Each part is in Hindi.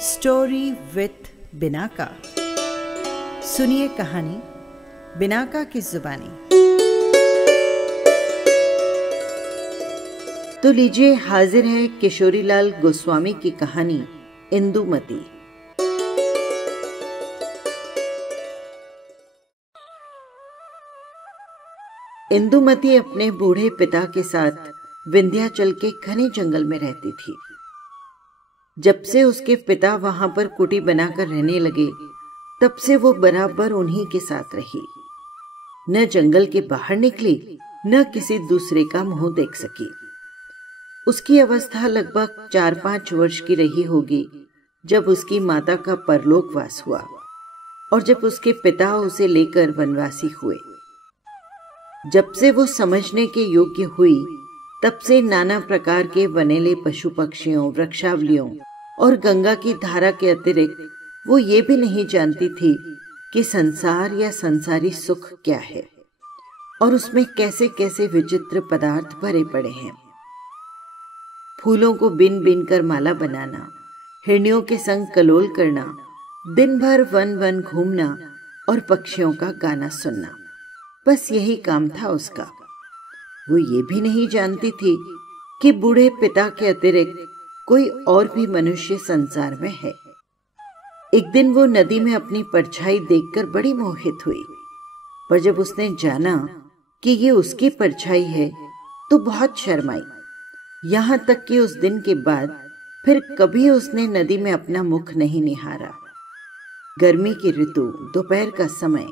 Story with Binaca. सुनिए कहानी बिनाका की जुबानी। तो लीजिए, हाजिर है किशोरीलाल गोस्वामी की कहानी इंदुमती। इंदुमती अपने बूढ़े पिता के साथ विंध्याचल के घने जंगल में रहती थी। जब से उसके पिता वहां पर कुटी बनाकर रहने लगे, तब से वो बराबर उन्हीं के साथ रही। न जंगल के बाहर निकली, न किसी दूसरे का मुंह देख सकी। उसकी अवस्था लगभग 4-5 वर्ष की रही होगी जब उसकी माता का परलोकवास हुआ और जब उसके पिता उसे लेकर वनवासी हुए। जब से वो समझने के योग्य हुई, तब से नाना प्रकार के वनेले पशु पक्षियों, वृक्षावलियों और गंगा की धारा के अतिरिक्त वो ये भी नहीं जानती थी कि संसार या संसारी सुख क्या है और उसमें कैसे कैसे विचित्र पदार्थ भरे पड़े हैं। फूलों को बिन बिन कर माला बनाना, हिरनियों के संग कलोल करना, दिन भर वन वन घूमना और पक्षियों का गाना सुनना, बस यही काम था उसका। वो ये भी नहीं जानती थी कि बूढ़े पिता के अतिरिक्त कोई और भी मनुष्य संसार में है। एक दिन वो नदी में अपनी परछाई देखकर बड़ी मोहित हुई, पर जब उसने जाना कि ये उसकी परछाई है तो बहुत शर्माई। यहाँ तक कि उस दिन के बाद फिर कभी उसने नदी में अपना मुख नहीं निहारा। गर्मी की ऋतु, दोपहर का समय,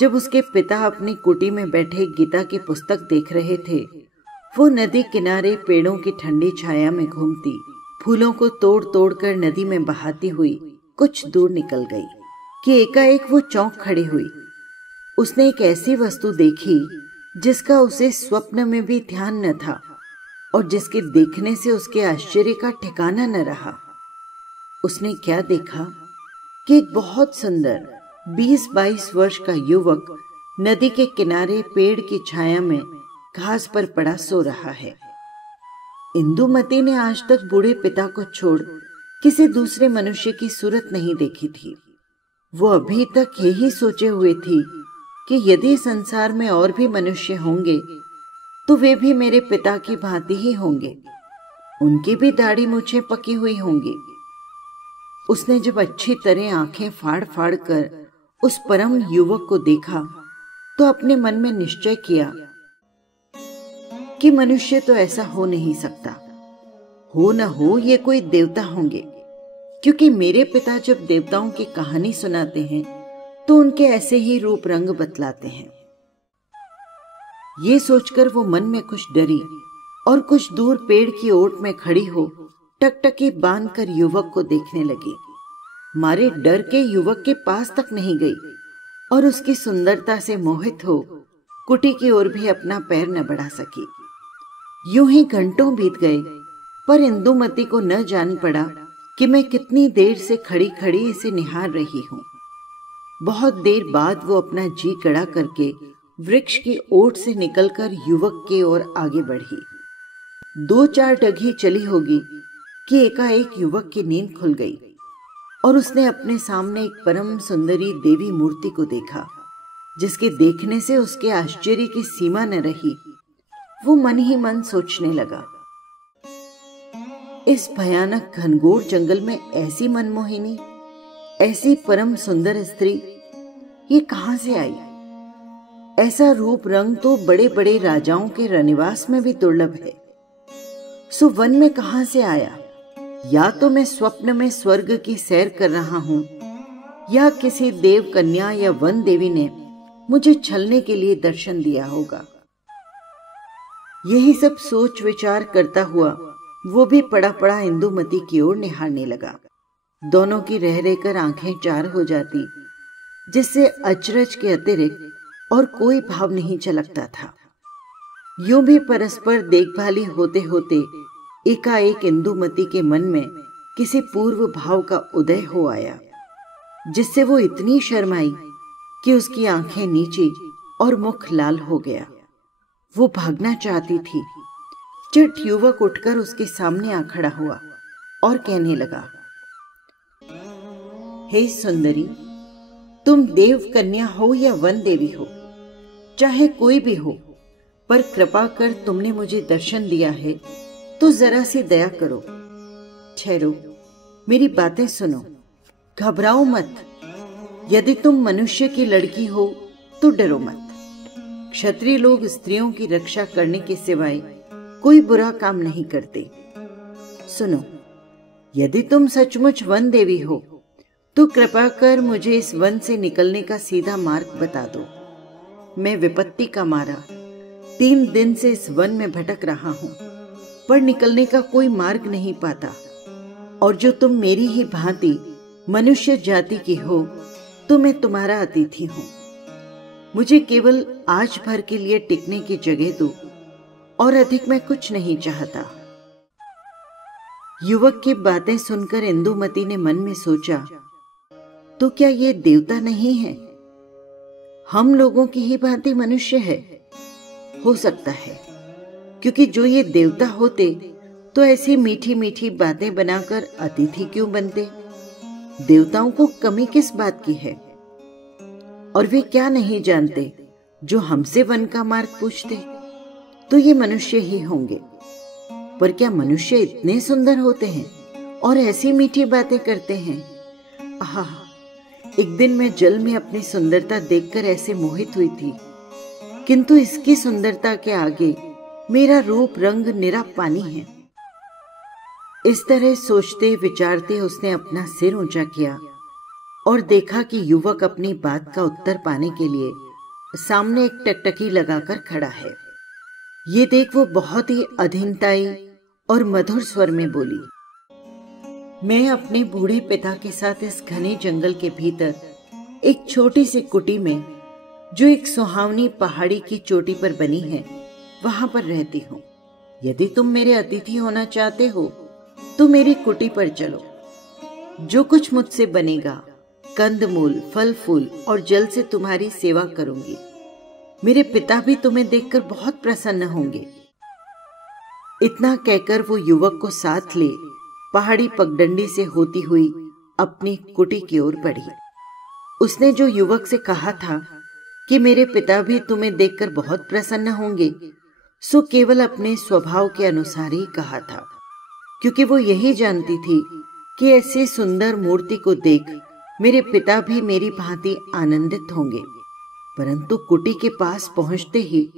जब उसके पिता अपनी कुटी में बैठे गीता की पुस्तक देख रहे थे, वो नदी किनारे पेड़ों की ठंडी छाया में घूमती, फूलों को तोड़ तोड़ कर नदी में बहाती हुई कुछ दूर निकल गई कि एकाएक वो चौंक खड़ी हुई। उसने एक ऐसी वस्तु देखी जिसका उसे स्वप्न में भी ध्यान न था और जिसके देखने से उसके आश्चर्य का ठिकाना न रहा। उसने क्या देखा कि एक बहुत सुंदर 20-22 वर्ष का युवक नदी के किनारे पेड़ की छाया में घास पर पड़ा सो रहा है। इंदुमती ने आज तक बूढ़े पिता को छोड़ किसी दूसरे मनुष्य की सूरत नहीं देखी थी। वो अभी तक यही सोचे हुए थी कि यदि संसार में और भी मनुष्य होंगे तो वे भी मेरे पिता की भांति ही होंगे, उनकी भी दाढ़ी मूछें पकी हुई होंगी। उसने जब अच्छी तरह आंखें फाड़ फाड़ कर उस परम युवक को देखा तो अपने मन में निश्चय किया कि मनुष्य तो ऐसा हो नहीं सकता। हो न हो ये कोई देवता होंगे, क्योंकि मेरे पिता जब देवताओं की कहानी सुनाते हैं तो उनके ऐसे ही रूप रंग बतलाते हैं। ये सोचकर वो मन में कुछ डरी और कुछ दूर पेड़ की ओट में खड़ी हो टकटकी बांधकर युवक को देखने लगी। मारे डर के युवक के पास तक नहीं गई और उसकी सुंदरता से मोहित हो कुटी की ओर भी अपना पैर न बढ़ा सकी। यूं ही घंटों बीत गए, पर इंदुमती को न जान पड़ा कि मैं कितनी देर से खड़ी खड़ी इसे निहार रही हूं। बहुत देर बाद वो अपना जी कड़ा करके वृक्ष की ओट से निकलकर युवक के ओर आगे बढ़ी। 2-4 डगी चली होगी कि एकाएक युवक की नींद खुल गई और उसने अपने सामने एक परम सुंदरी देवी मूर्ति को देखा, जिसके देखने से उसके आश्चर्य की सीमा न रही। वो मन ही मन सोचने लगा, इस भयानक घनघोर जंगल में ऐसी मनमोहिनी, ऐसी परम सुंदर स्त्री ये कहां से आई? ऐसा रूप रंग तो बड़े बड़े राजाओं के रनिवास में भी दुर्लभ है। सो वन में कहां से आया? या तो मैं स्वप्न में स्वर्ग की सैर कर रहा हूं, या किसी देव कन्या या वन देवी ने मुझे छलने के लिए दर्शन दिया होगा। यही सब सोच विचार करता हुआ वो भी पड़ा पड़ा इंदुमती की ओर निहारने लगा। दोनों की रह रहकर आंखें चार हो जाती, जिससे अचरज के अतिरिक्त और कोई भाव नहीं झलकता था। यूं भी परस्पर देखभाली होते होते एकाएक इंदुमती के मन में किसी पूर्व भाव का उदय हो आया, जिससे वो इतनी शर्माई कि उसकी आंखें नीची और मुख लाल हो गया। वो भागना चाहती थी। चट युवक उठकर उसके सामने आ खड़ा हुआ और कहने लगा, हे सुंदरी, तुम देव कन्या हो या वन देवी हो, चाहे कोई भी हो, पर कृपा कर तुमने मुझे दर्शन दिया है तो जरा सी दया करो। ठहरो, मेरी बातें सुनो, घबराओ मत। यदि तुम मनुष्य की लड़की हो तो डरो मत। क्षत्रिय लोग स्त्रियों की रक्षा करने के सिवाय कोई बुरा काम नहीं करते। सुनो, यदि तुम सचमुच वन देवी हो तो कृपा कर मुझे इस वन से निकलने का सीधा मार्ग बता दो। मैं विपत्ति का मारा 3 दिन से इस वन में भटक रहा हूं, पर निकलने का कोई मार्ग नहीं पाता। और जो तुम मेरी ही भांति मनुष्य जाति की हो तो मैं तुम्हारा अतिथि हूं। मुझे केवल आज भर के लिए टिकने की जगह दो, और अधिक मैं कुछ नहीं चाहता। युवक की बातें सुनकर इंदुमती ने मन में सोचा, तो क्या ये देवता नहीं है? हम लोगों की ही भांति मनुष्य है। हो सकता है, क्योंकि जो ये देवता होते तो ऐसी मीठी मीठी बातें बनाकर अतिथि क्यों बनते? देवताओं को कमी किस बात की है? और वे क्या नहीं जानते जो हमसे वन का मार्ग पूछते? तो ये मनुष्य ही होंगे। पर क्या मनुष्य इतने सुंदर होते हैं और ऐसी मीठी बातें करते हैं? आहा, एक दिन मैं जल में अपनी सुंदरता देखकर ऐसे मोहित हुई थी, किंतु इसकी सुंदरता के आगे मेरा रूप रंग निरा पानी है। इस तरह सोचते विचारते उसने अपना सिर ऊंचा किया और देखा कि युवक अपनी बात का उत्तर पाने के लिए सामने एक टकटकी लगाकर खड़ा है। ये देख वो बहुत ही अधीनताई और मधुर स्वर में बोली, मैं अपने बूढ़े पिता के साथ इस घने जंगल के भीतर एक छोटी सी कुटी में, जो एक सुहावनी पहाड़ी की चोटी पर बनी है, वहां पर रहती हूँ। यदि तुम मेरे अतिथि होना चाहते हो तो मेरी कुटी पर चलो। जो कुछ मुझसे बनेगा, कंदमूल, फल फूल और जल से तुम्हारी सेवा करूंगी। मेरे पिता भी तुम्हें देखकर बहुत प्रसन्न होंगे। इतना कहकर वो युवक को साथ ले पहाड़ी पगडंडी से होती हुई अपनी कुटी की ओर बढ़ी। उसने जो युवक से कहा था कि मेरे पिता भी तुम्हें देखकर बहुत प्रसन्न होंगे, सो केवल अपने स्वभाव के अनुसार ही कहा था, क्योंकि वो यही जानती थी कि ऐसी सुंदर मूर्ति को देख मेरे पिता भी मेरी भांति आनंदित होंगे। परंतु कुटी के पास पहुंचते ही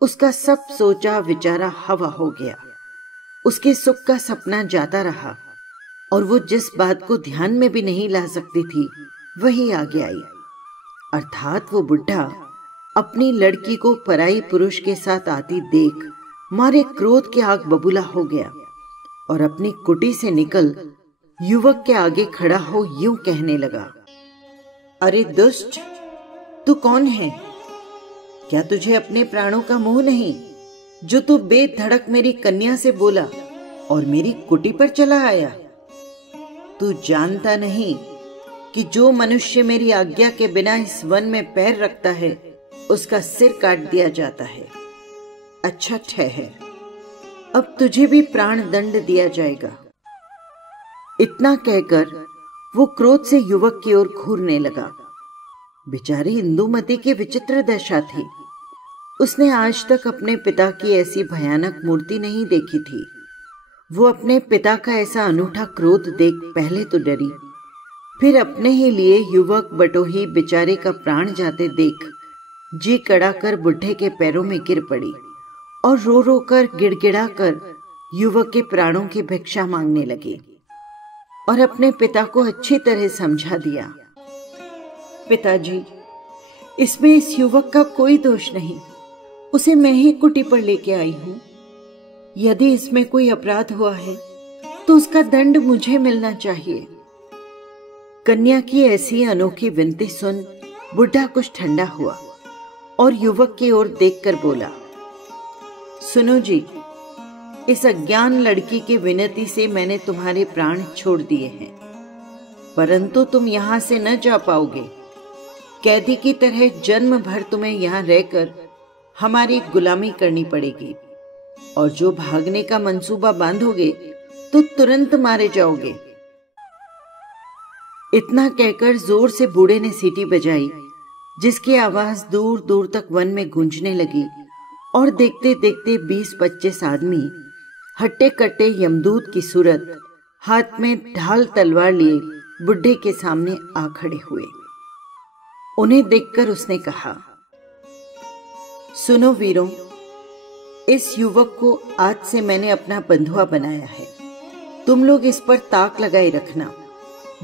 उसका सब सोचा विचारा हवा हो गया। उसके सुख का सपना जाता रहा और वो जिस बात को ध्यान में भी नहीं ला सकती थी वही आगे आई। अर्थात वो बुढ़ा अपनी लड़की को पराई पुरुष के साथ आती देख मारे क्रोध के आग बबूला हो गया और अपनी कुटी से निकल युवक के आगे खड़ा हो यूं कहने लगा, अरे दुष्ट, तू कौन है? क्या तुझे अपने प्राणों का मोह नहीं, जो तू बेधड़क मेरी कन्या से बोला और मेरी कुटी पर चला आया? तू जानता नहीं कि जो मनुष्य मेरी आज्ञा के बिना इस वन में पैर रखता है उसका सिर काट दिया जाता है। अच्छा ठहर, अब तुझे भी प्राण दंड दिया जाएगा। इतना कहकर वो क्रोध से युवक की ओर घूरने लगा। बेचारी इंदुमती की विचित्र दशा थी। उसने आज तक अपने पिता की ऐसी भयानक मूर्ति नहीं देखी थी। वो अपने पिता का ऐसा अनूठा क्रोध देख पहले तो डरी, फिर अपने ही लिए युवक बटोही बेचारे का प्राण जाते देख जी कड़ाकर बुढ़े के पैरों में गिर पड़ी और रो रो कर गिड़गिड़ा कर युवक के प्राणों की भिक्षा मांगने लगी और अपने पिता को अच्छी तरह समझा दिया। पिताजी, इसमें इस युवक का कोई दोष नहीं, उसे मैं ही कुटी पर लेके आई हूं। यदि इसमें कोई अपराध हुआ है तो उसका दंड मुझे मिलना चाहिए। कन्या की ऐसी अनोखी विनती सुन बुढ़ा कुछ ठंडा हुआ और युवक की ओर देखकर बोला, सुनो जी, इस अज्ञान लड़की की विनती से मैंने तुम्हारे प्राण छोड़ दिए हैं, परंतु तुम यहां से न जा पाओगे। कैदी की तरह जन्म भर तुम्हें यहां रहकर हमारी गुलामी करनी पड़ेगी और जो भागने का मंसूबा बांधोगे तो तुरंत मारे जाओगे। इतना कहकर जोर से बूढ़े ने सीटी बजाई, जिसकी आवाज दूर दूर तक वन में गूंजने लगी और देखते देखते 20-25 आदमी हट्टे कट्टे यमदूत की सूरत हाथ में ढाल तलवार लिए बुढ़े के सामने आ खड़े हुए। उन्हें देखकर उसने कहा, सुनो वीरों, इस युवक को आज से मैंने अपना बंधुआ बनाया है। तुम लोग इस पर ताक लगाए रखना,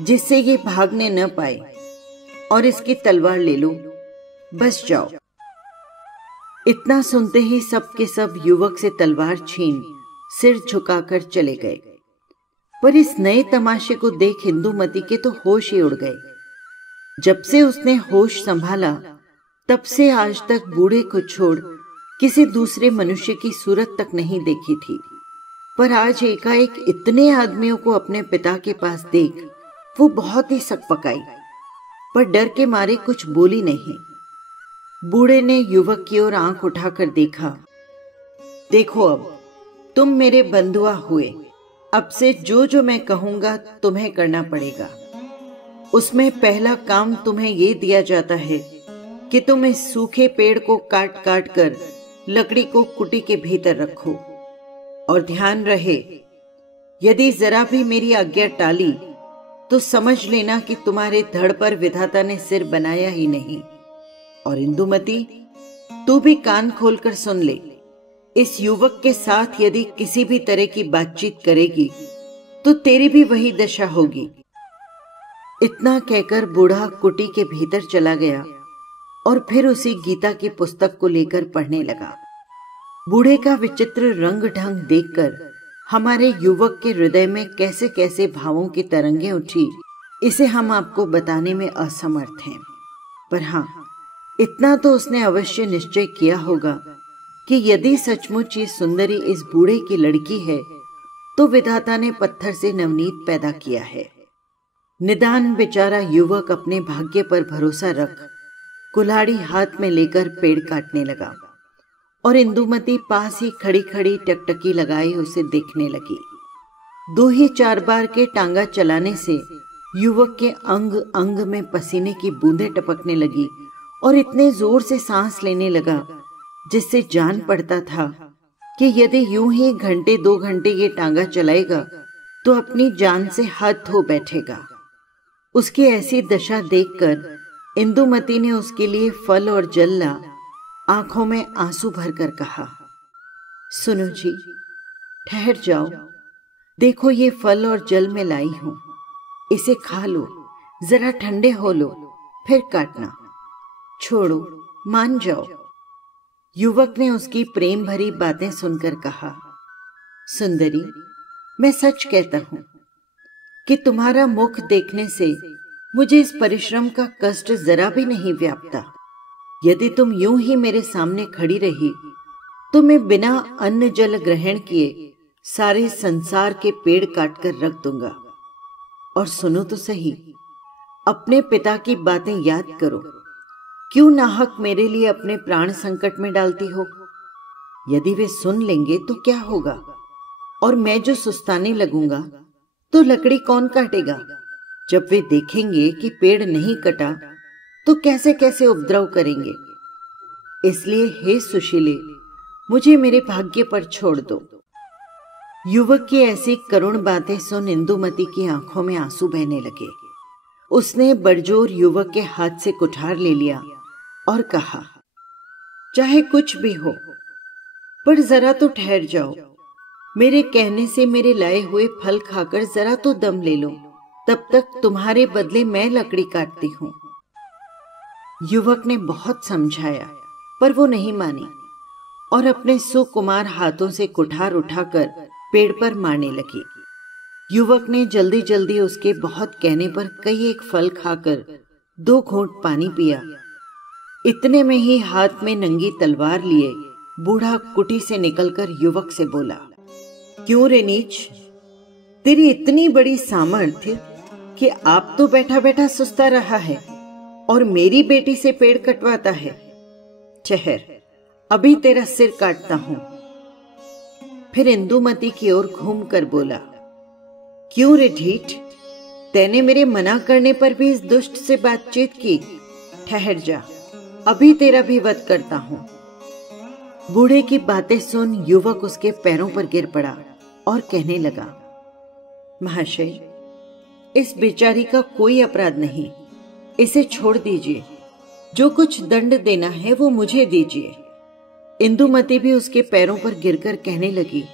जिससे ये भागने न पाए, और इसकी तलवार ले लो, बस जाओ। इतना सुनते ही सब के सब युवक से तलवार छीन सिर झुकाकर चले गए। पर इस नए तमाशे को देख इंदुमती के तो होश ही उड़ गए। जब से उसने होश संभाला, तब से आज तक बूढ़े को छोड़ किसी दूसरे मनुष्य की सूरत तक नहीं देखी थी। पर आज एकाएक इतने आदमियों को अपने पिता के पास देख वो बहुत ही सकपकाई, पर डर के मारे कुछ बोली नहीं। बूढ़े ने युवक की ओर आंख उठाकर देखा। देखो, अब तुम मेरे बंधुआ हुए। अब से जो जो मैं कहूंगा तुम्हें करना पड़ेगा। उसमें पहला काम तुम्हें यह दिया जाता है कि तुम इस सूखे पेड़ को काट काट कर लकड़ी को कुटी के भीतर रखो, और ध्यान रहे, यदि जरा भी मेरी आज्ञा टाली तो समझ लेना कि तुम्हारे धड़ पर विधाता ने सिर बनाया ही नहीं। और इंदुमती, तू भी कान खोलकर सुन ले, इस युवक के साथ यदि किसी भी तरह की बातचीत करेगी तो तेरी भी वही दशा होगी। इतना कहकर बूढ़ा कुटी के भीतर चला गया और फिर उसी गीता की पुस्तक को लेकर पढ़ने लगा। बूढ़े का विचित्र रंग ढंग देखकर हमारे युवक के हृदय में कैसे कैसे भावों की तरंगें उठी, इसे हम आपको बताने में असमर्थ हैं। पर हाँ, इतना तो उसने अवश्य निश्चय किया होगा कि यदि सचमुच ये सुंदरी इस बूढ़े की लड़की है तो विधाता ने पत्थर से नवनीत पैदा किया है। निदान बेचारा युवक अपने भाग्य पर भरोसा रख कुल्हाड़ी हाथ में लेकर पेड़ काटने लगा, और इंदुमती पास ही खड़ी खड़ी टकटकी लगाए उसे देखने लगी। 2-4 बार के टांगा चलाने से युवक के अंग अंग में पसीने की बूंदें टपकने लगी और इतने जोर से सांस लेने लगा जिससे जान पड़ता था कि यदि यूं ही 1-2 घंटे ये टांगा चलाएगा तो अपनी जान से हाथ धो बैठेगा। उसकी ऐसी दशा देखकर इंदुमती ने उसके लिए फल और जल ला आंखों में आंसू भरकर कहा, सुनो जी, ठहर जाओ, देखो ये फल और जल मैं लाई हूं, इसे खा लो, जरा ठंडे हो लो, फिर काटना। छोड़ो, मान जाओ। युवक ने उसकी प्रेम भरी बातें सुनकर कहा, सुंदरी, मैं सच कहता हूं कि तुम्हारा मुख देखने से मुझे इस परिश्रम का कष्ट जरा भी नहीं व्यापता। यदि तुम यूं ही मेरे सामने खड़ी रही तो मैं बिना अन्न जल ग्रहण किए सारे संसार के पेड़ काटकर रख दूंगा। और सुनो तो सही, अपने पिता की बातें याद करो। क्यों नाहक मेरे लिए अपने प्राण संकट में डालती हो? यदि वे सुन लेंगे तो क्या होगा? और मैं जो सुस्ताने लगूंगा तो लकड़ी कौन काटेगा? जब वे देखेंगे कि पेड़ नहीं कटा तो कैसे कैसे उपद्रव करेंगे। इसलिए हे सुशीले, मुझे मेरे भाग्य पर छोड़ दो। युवक की ऐसी करुण बातें सुन इंदुमती की आंखों में आंसू बहने लगे। उसने बड़जोर युवक के हाथ से कुठार ले लिया और कहा, चाहे कुछ भी हो, पर जरा तो ठहर जाओ। मेरे कहने से मेरे लाए हुए फल खाकर जरा तो दम ले लो, तब तक तुम्हारे बदले मैं लकड़ी काटती हूं। युवक ने बहुत समझाया, पर वो नहीं मानी और अपने सुकुमार हाथों से कुठार उठाकर पेड़ पर मारने लगी। युवक ने जल्दी जल्दी उसके बहुत कहने पर कई एक फल खाकर 2 घूंट पानी पिया। इतने में ही हाथ में नंगी तलवार लिए बूढ़ा कुटी से निकलकर युवक से बोला, क्यों रे नीच, तेरी इतनी बड़ी सामर्थ्य कि आप तो बैठा बैठा सुस्ता रहा है और मेरी बेटी से पेड़ कटवाता है। ठहर, अभी तेरा सिर काटता हूं। फिर इंदुमती की ओर घूमकर बोला, क्यों रे ढीठ, तैने मेरे मना करने पर भी इस दुष्ट से बातचीत की? ठहर जा, अभी तेरा भी वध करता हूं। बूढ़े की बातें सुन युवक उसके पैरों पर गिर पड़ा और कहने लगा, महाशय, इस बेचारी का कोई अपराध नहीं, इसे छोड़ दीजिए। जो कुछ दंड देना है वो मुझे दीजिए। इंदुमती भी उसके पैरों पर गिरकर कहने लगी,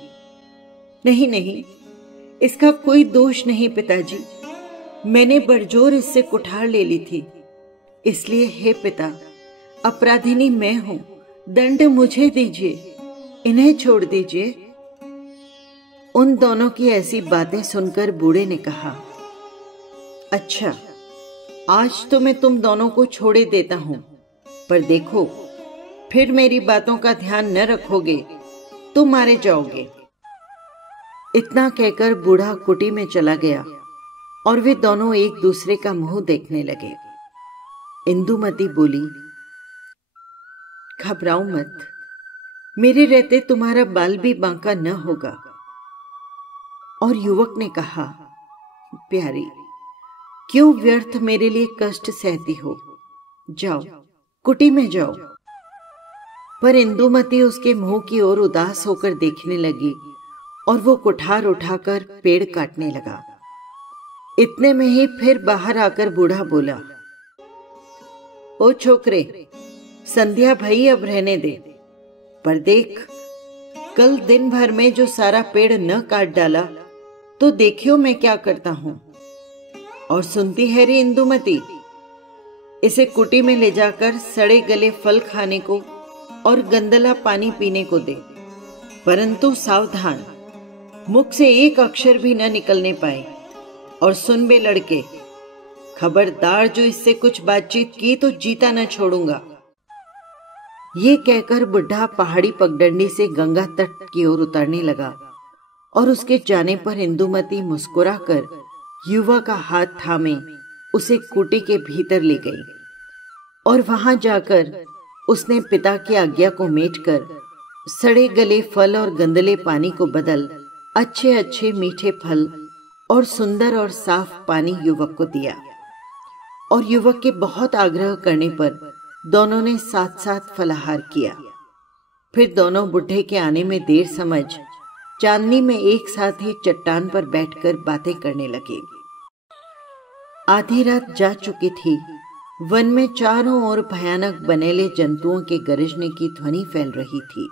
नहीं नहीं, इसका कोई दोष नहीं पिताजी, मैंने बड़जोर इससे कुठार ले ली थी, इसलिए हे पिता, अपराधिनी मैं हूं, दंड मुझे दीजिए, इन्हें छोड़ दीजिए। उन दोनों की ऐसी बातें सुनकर बूढ़े ने कहा, अच्छा, आज तो मैं तुम दोनों को छोड़े देता हूं, पर देखो, फिर मेरी बातों का ध्यान न रखोगे तो मारे जाओगे। इतना कहकर बूढ़ा कुटी में चला गया और वे दोनों एक दूसरे का मुंह देखने लगे। इंदुमती बोली, घबराओ मत, मेरे रहते तुम्हारा बाल भी बांका न होगा। और युवक ने कहा, प्यारी, क्यों व्यर्थ मेरे लिए कष्ट सहती हो, जाओ कुटी में जाओ। पर इंदुमती उसके मुंह की ओर उदास होकर देखने लगी और वो कुठार उठाकर पेड़ काटने लगा। इतने में ही फिर बाहर आकर बूढ़ा बोला, ओ छोकरे, संध्या भई अब रहने दे, पर देख, कल दिन भर में जो सारा पेड़ न काट डाला तो देखियो मैं क्या करता हूं। और सुनती है रे इंदुमती, इसे कुटी में ले जाकर सड़े गले फल खाने को और गंदला पानी पीने को दे, परंतु सावधान, मुख से एक अक्षर भी न निकलने पाए। और सुन बे लड़के, खबरदार जो इससे कुछ बातचीत की तो जीता न छोड़ूंगा। ये कहकर बुढ़ा पहाड़ी पगडंडी से गंगा तट की ओर उतरने लगा और उसके जाने पर इंदुमती मुस्कुराकर युवा का हाथ थामे उसे कुटी के भीतर ले गई और वहां जाकर उसने पिता की आज्ञा को मेटकर सड़े गले फल और गंदले पानी को बदल अच्छे अच्छे मीठे फल और सुंदर और साफ पानी युवक को दिया। और युवक के बहुत आग्रह करने पर दोनों ने साथ साथ फलाहार किया। फिर दोनों बुढ़े के आने में देर समझ चांदनी में एक साथ ही चट्टान पर बैठकर बातें करने लगे। आधी रात जा चुकी थी। वन में चारों ओर भयानक बनेले जंतुओं के गरजने की ध्वनि फैल रही थी।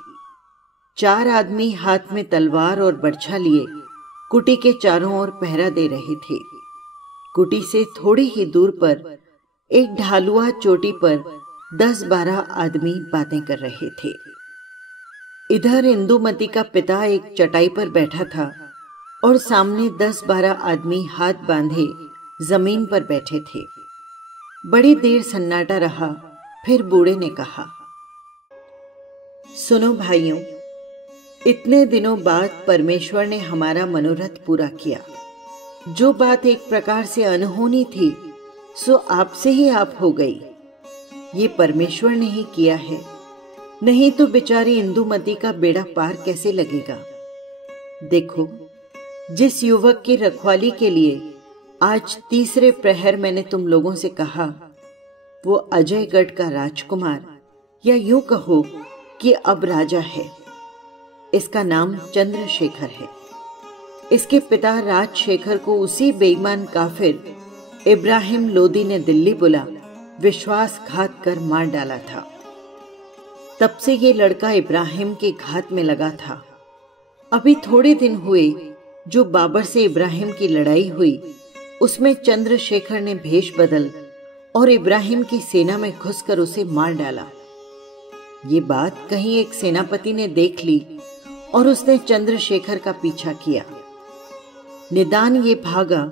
4 आदमी हाथ में तलवार और बर्छा लिए कुटी के चारों ओर पहरा दे रहे थे। कुटी से थोड़ी ही दूर पर एक ढालुआ चोटी पर 10-12 आदमी बातें कर रहे थे। इधर इंदुमती का पिता एक चटाई पर बैठा था और सामने 10-12 आदमी हाथ बांधे जमीन पर बैठे थे। बड़ी देर सन्नाटा रहा। फिर बूढ़े ने कहा, सुनो भाइयों, इतने दिनों बाद परमेश्वर ने हमारा मनोरथ पूरा किया। जो बात एक प्रकार से अनहोनी थी सो आपसे ही आप हो गई। ये परमेश्वर ने ही किया है, नहीं तो बेचारी इंदुमती का बेड़ा पार कैसे लगेगा। देखो, जिस युवक की रखवाली के लिए आज तीसरे प्रहर मैंने तुम लोगों से कहा, वो अजयगढ़ का राजकुमार, या यूं कहो कि अब राजा है। इसका नाम चंद्रशेखर है। इसके पिता राजशेखर को उसी बेईमान काफिर इब्राहिम लोदी ने दिल्ली बुला विश्वासघात कर मार डाला था। तब से ये लड़का इब्राहिम के घात में लगा था। अभी थोड़े दिन हुए जो बाबर से इब्राहिम की लड़ाई हुई, उसमें चंद्रशेखर ने भेष बदल और इब्राहिम की सेना में घुसकर उसे मार डाला। ये बात कहीं एक सेनापति ने देख ली और उसने चंद्रशेखर का पीछा किया। निदान ये भागा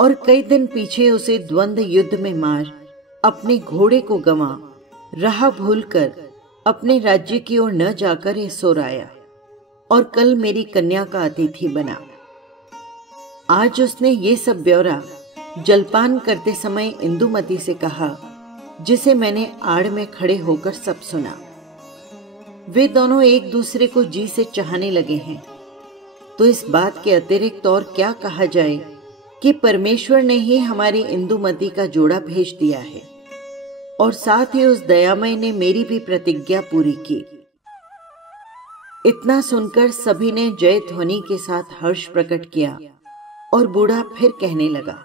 और कई दिन पीछे उसे द्वंद्व युद्ध में मार अपने घोड़े को गंवा राह भूलकर अपने राज्य की ओर न जाकर ये सो आया और कल मेरी कन्या का अतिथि बना। आज उसने ये सब ब्यौरा जलपान करते समय इंदुमती से कहा, जिसे मैंने आड़ में खड़े होकर सब सुना। वे दोनों एक दूसरे को जी से चाहने लगे हैं, तो इस बात के अतिरिक्त और क्या कहा जाए कि परमेश्वर ने ही हमारी इंदुमती का जोड़ा भेज दिया है और साथ ही उस दयामय ने मेरी भी प्रतिज्ञा पूरी की। इतना सुनकर सभी ने जय ध्वनि के साथ हर्ष प्रकट किया और बूढ़ा फिर कहने लगा,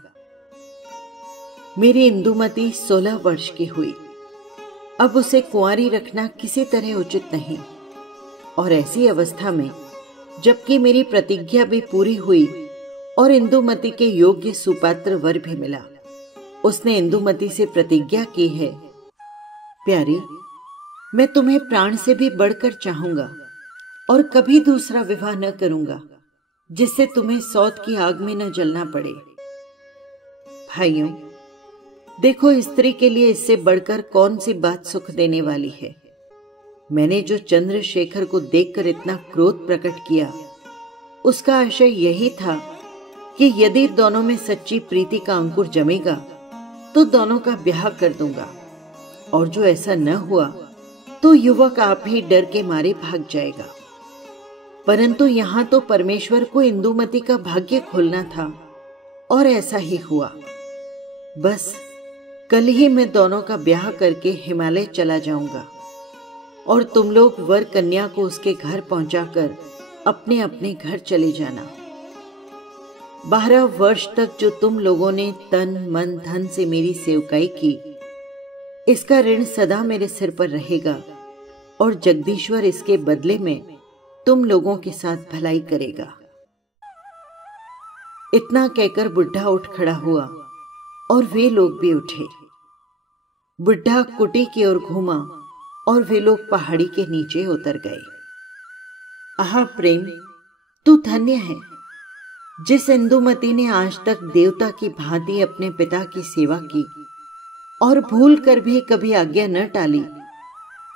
मेरी इंदुमती 16 वर्ष की हुई। अब उसे कुंवारी रखना किसी तरह उचित नहीं, और ऐसी अवस्था में जबकि मेरी प्रतिज्ञा भी पूरी हुई और इंदुमती के योग्य सुपात्र वर भी मिला, उसने इंदुमती से प्रतिज्ञा की है, प्यारी, मैं तुम्हें प्राण से भी बढ़कर चाहूंगा और कभी दूसरा विवाह न करूंगा जिससे तुम्हें सौत की आग में न जलना पड़े। भाइयों, देखो स्त्री के लिए इससे बढ़कर कौन सी बात सुख देने वाली है। मैंने जो चंद्रशेखर को देखकर इतना क्रोध प्रकट किया, उसका आशय यही था कि यदि दोनों में सच्ची प्रीति का अंकुर जमेगा तो दोनों का ब्याह कर दूंगा, और जो ऐसा न हुआ तो युवक आप ही डर के मारे भाग जाएगा। परंतु यहां तो परमेश्वर को इंदुमती का भाग्य खोलना था और ऐसा ही हुआ। बस कल ही मैं दोनों का ब्याह करके हिमालय चला जाऊंगा और तुम लोग वर कन्या को उसके घर पहुंचाकर अपने अपने घर चले जाना। 12 वर्ष तक जो तुम लोगों ने तन मन धन से मेरी सेवकाई की, इसका ऋण सदा मेरे सिर पर रहेगा और जगदीश्वर इसके बदले में तुम लोगों के साथ भलाई करेगा। इतना कहकर बुढ़ा उठ खड़ा हुआ और वे लोग भी उठे। बुढ़ा कुटी की ओर घूमा और वे लोग पहाड़ी के नीचे उतर गए। आहा प्रेम, तू धन्य है। जिस इंदुमती ने आज तक देवता की भांति अपने पिता की सेवा की और भूल कर भी कभी आज्ञा न टाली,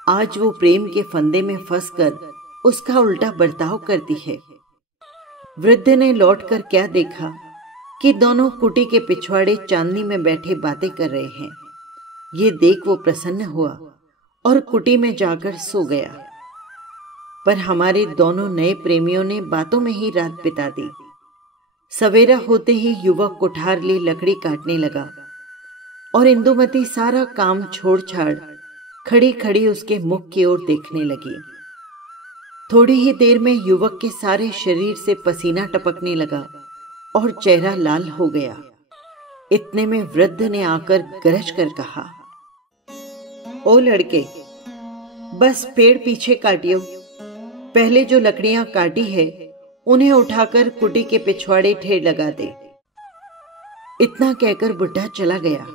आज वो प्रेम के फंदे में फंसकर उसका उल्टा बर्ताव करती है। वृद्ध ने लौटकर क्या देखा कि दोनों कुटी के पिछवाड़े चांदनी में बैठे बातें कर रहे हैं। ये देख वो प्रसन्न हुआ और कुटी में जाकर सो गया। पर हमारे दोनों नए प्रेमियों ने बातों में ही रात बिता दी। सवेरा होते ही युवक कुठार ले लकड़ी काटने लगा और इंदुमती सारा काम छोड़ छाड़ खड़ी खड़ी उसके मुख की ओर देखने लगी। थोड़ी ही देर में युवक के सारे शरीर से पसीना टपकने लगा और चेहरा लाल हो गया। इतने में वृद्ध ने आकर गरज कर कहा, ओ लड़के, बस पेड़ पीछे काटियो। पहले जो लकड़ियां काटी है उन्हें उठाकर कुटी के पिछवाड़े ढेर लगा दे। इतना कहकर बुढ़ा चला गया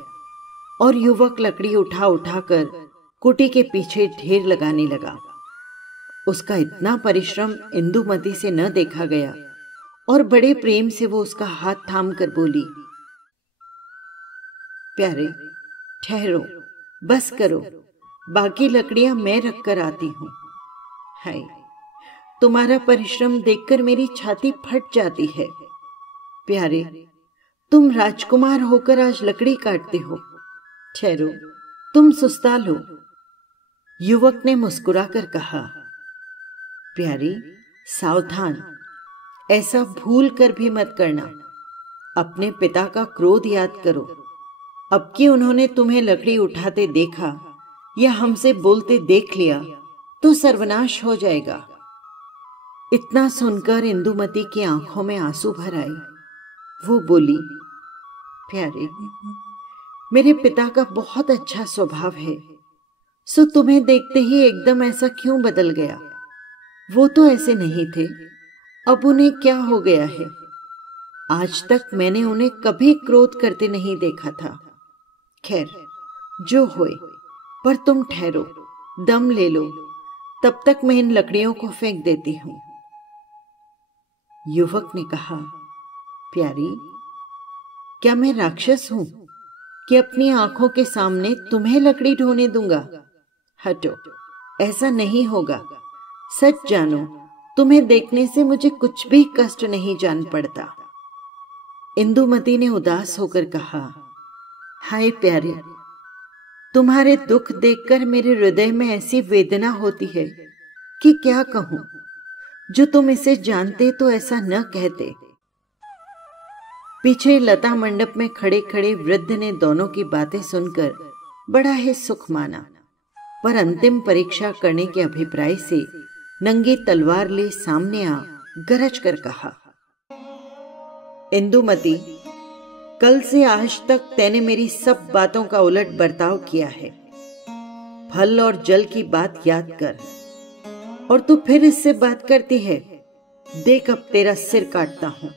और युवक लकड़ी उठा उठाकर कुटी के पीछे ढेर लगाने लगा। उसका इतना परिश्रम इंदुमती से न देखा गया और बड़े प्रेम से वो उसका हाथ थाम कर बोली, प्यारे, ठहरो, बस करो, बाकी लकड़ियां मैं रख कर आती हूं। हाय, तुम्हारा परिश्रम देखकर मेरी छाती फट जाती है। प्यारे, तुम राजकुमार होकर आज लकड़ी काटते हो। ठहरो, तुम सुस्ता लो। युवक ने मुस्कुराकर कहा, प्यारी, सावधान, ऐसा भूल कर भी मत करना। अपने पिता का क्रोध याद करो। अब कि उन्होंने तुम्हें लकड़ी उठाते देखा या हमसे बोलते देख लिया तो सर्वनाश हो जाएगा। इतना सुनकर इंदुमती की आंखों में आंसू भर आए। वो बोली, प्यारे, मेरे पिता का बहुत अच्छा स्वभाव है, सो तुम्हें देखते ही एकदम ऐसा क्यों बदल गया? वो तो ऐसे नहीं थे, अब उन्हें क्या हो गया है? आज तक मैंने उन्हें कभी क्रोध करते नहीं देखा था। खैर, जो होए, पर तुम ठहरो, दम ले लो, तब तक मैं इन लकड़ियों को फेंक देती हूं। युवक ने कहा, प्यारी, क्या मैं राक्षस हूं कि अपनी आंखों के सामने तुम्हें लकड़ी ढोने दूंगा? हटो, ऐसा नहीं होगा। सच जानो, तुम्हें देखने से मुझे कुछ भी कष्ट नहीं जान पड़ता। इंदुमती ने उदास होकर कहा, हाय प्यारे, तुम्हारे दुख देखकर मेरे हृदय में ऐसी वेदना होती है कि क्या कहूं। जो तुम इसे जानते तो ऐसा न कहते। पीछे लता मंडप में खड़े खड़े वृद्ध ने दोनों की बातें सुनकर बड़ा ही सुख माना, पर अंतिम परीक्षा करने के अभिप्राय से नंगी तलवार ले सामने आ गरज कर कहा, इंदुमती, कल से आज तक तैने मेरी सब बातों का उलट बर्ताव किया है। फल और जल की बात याद कर, और तू फिर इससे बात करती है। देख अब तेरा सिर काटता हूं।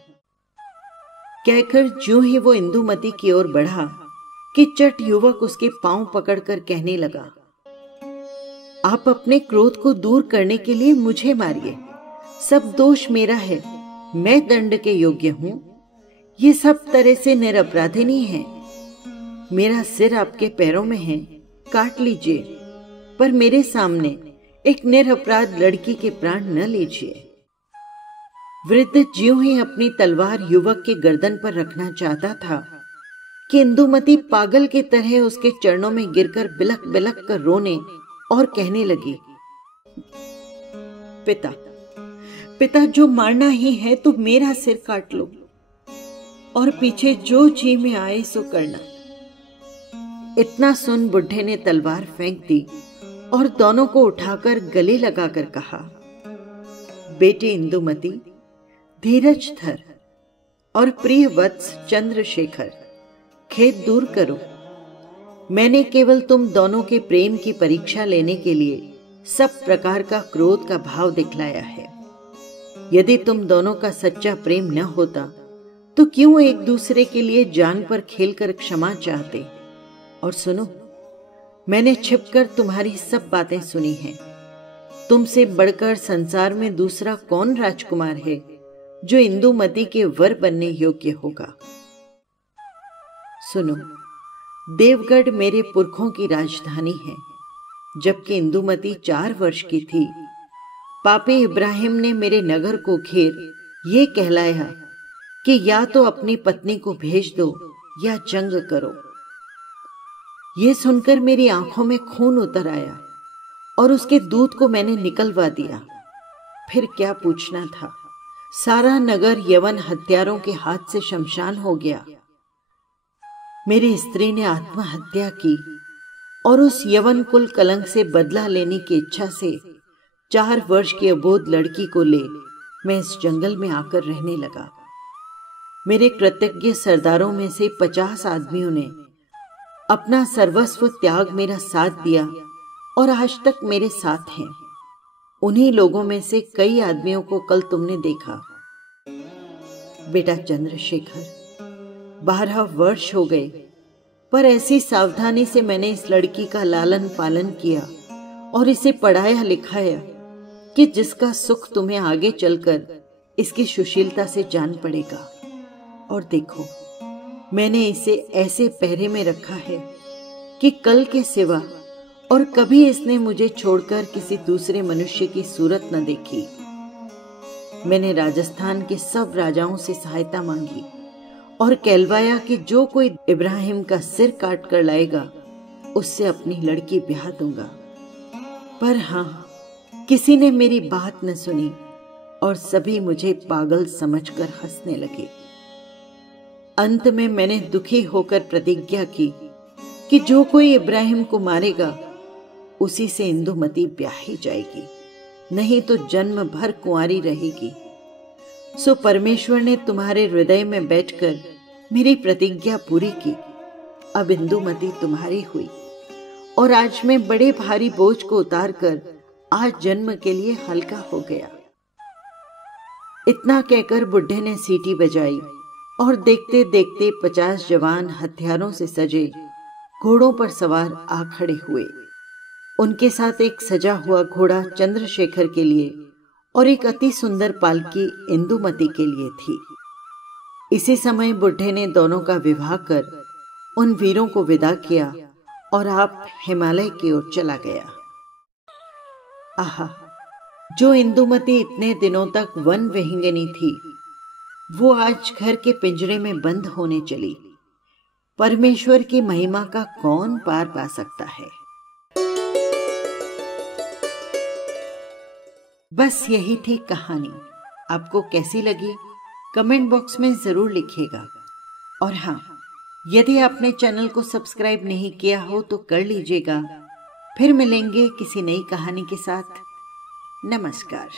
कहकर ज्यों ही वो इंदुमती की ओर बढ़ा कि चट युवक उसके पांव पकड़कर कहने लगा, आप अपने क्रोध को दूर करने के लिए मुझे मारिए। सब दोष मेरा है, मैं दंड के योग्य हूं। ये सब तरह से निरपराधिनी है। मेरा सिर आपके पैरों में है, काट लीजिए, पर मेरे सामने एक निरपराध लड़की के प्राण न लीजिए। वृद्ध ज्यों ही अपनी तलवार युवक के गर्दन पर रखना चाहता था कि इंदुमती पागल की तरह उसके चरणों में गिरकर बिलक बिलक कर रोने और कहने लगी, पिता, पिता, जो मारना ही है तो मेरा सिर काट लो, और पीछे जो जी में आए सो करना। इतना सुन बुढ़े ने तलवार फेंक दी और दोनों को उठाकर गले लगाकर कहा, बेटी इंदुमती, धीरज धर, और प्रिय वत्स चंद्रशेखर, खेद दूर करो। मैंने केवल तुम दोनों के प्रेम की परीक्षा लेने के लिए सब प्रकार का क्रोध का भाव दिखलाया है। यदि तुम दोनों का सच्चा प्रेम न होता तो क्यों एक दूसरे के लिए जान पर खेलकर क्षमा चाहते। और सुनो, मैंने छिपकर तुम्हारी सब बातें सुनी हैं। तुमसे बढ़कर संसार में दूसरा कौन राजकुमार है जो इंदुमती के वर बनने योग्य होगा। सुनो, देवगढ़ मेरे पुरखों की राजधानी है। जबकि इंदुमती 4 वर्ष की थी, पापी इब्राहिम ने मेरे नगर को घेर ये कहलाया कि या तो अपनी पत्नी को भेज दो या जंग करो। ये सुनकर मेरी आंखों में खून उतर आया और उसके दूध को मैंने निकलवा दिया। फिर क्या पूछना था, सारा नगर यवन हत्यारों के हाथ से शमशान हो गया। मेरी स्त्री ने आत्महत्या की और उस यवन कुल कलंक से बदला लेने की इच्छा से 4 वर्ष की अबोध लड़की को ले मैं इस जंगल में आकर रहने लगा। मेरे कृतज्ञ सरदारों में से 50 आदमियों ने अपना सर्वस्व त्याग मेरा साथ दिया और आज तक मेरे साथ हैं। उन्हीं लोगों में से कई आदमियों को कल तुमने देखा। बेटा चंद्रशेखर, 12 वर्ष हो गए, पर ऐसी सावधानी से मैंने इस लड़की का लालन पालन किया और इसे पढ़ाया लिखाया कि जिसका सुख तुम्हें आगे चलकर इसकी सुशीलता से जान पड़ेगा। और देखो, मैंने इसे ऐसे पहरे में रखा है कि कल के सिवा और कभी इसने मुझे छोड़कर किसी दूसरे मनुष्य की सूरत न देखी। मैंने राजस्थान के सब राजाओं से सहायता मांगी और कहलवाया कि जो कोई इब्राहिम का सिर काट कर लाएगा उससे अपनी लड़की ब्याह दूंगा। पर हाँ, किसी ने मेरी बात न सुनी और सभी मुझे पागल समझकर हंसने लगे। अंत में मैंने दुखी होकर प्रतिज्ञा की कि जो कोई इब्राहिम को मारेगा उसी से इंदुमती ब्याही जाएगी, नहीं तो जन्म भर कुंवारी रहेगी। सो परमेश्वर ने तुम्हारे हृदय में बैठकर मेरी प्रतिज्ञा पूरी की। अब इंदुमती तुम्हारी हुई और आज मैं बड़े भारी बोझ को उतारकर आज जन्म के लिए हल्का हो गया। इतना कहकर बुढ़े ने सीटी बजाई और देखते देखते 50 जवान हथियारों से सजे घोड़ों पर सवार आ खड़े हुए। उनके साथ एक सजा हुआ घोड़ा चंद्रशेखर के लिए और एक अति सुंदर पालकी इंदुमती के लिए थी। इसी समय बुढ़े ने दोनों का विवाह कर उन वीरों को विदा किया और आप हिमालय की ओर चला गया। आहा, जो इंदुमती इतने दिनों तक वन विहंगिनी थी, वो आज घर के पिंजरे में बंद होने चली। परमेश्वर की महिमा का कौन पार पा सकता है। बस यही थी कहानी। आपको कैसी लगी कमेंट बॉक्स में जरूर लिखिएगा। और हाँ, यदि आपने चैनल को सब्सक्राइब नहीं किया हो तो कर लीजिएगा। फिर मिलेंगे किसी नई कहानी के साथ। नमस्कार।